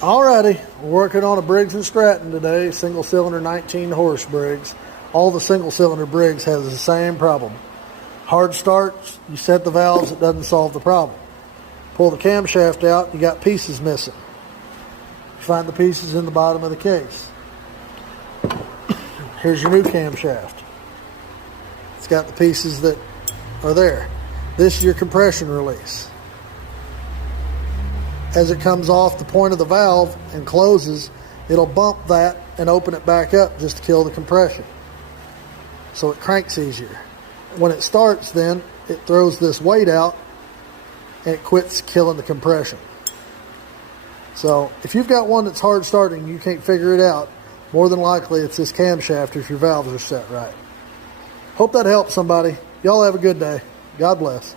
Alrighty, we're working on a Briggs and Stratton today, single cylinder 19 horse Briggs. All the single cylinder Briggs has the same problem. Hard starts, you set the valves, it doesn't solve the problem. Pull the camshaft out, you got pieces missing. You find the pieces in the bottom of the case. Here's your new camshaft. It's got the pieces that are there. This is your compression release. As it comes off the point of the valve and closes, it'll bump that and open it back up just to kill the compression. So it cranks easier. When it starts, then it throws this weight out and it quits killing the compression. So if you've got one that's hard starting and you can't figure it out, more than likely it's this camshaft if your valves are set right. Hope that helps somebody. Y'all have a good day. God bless.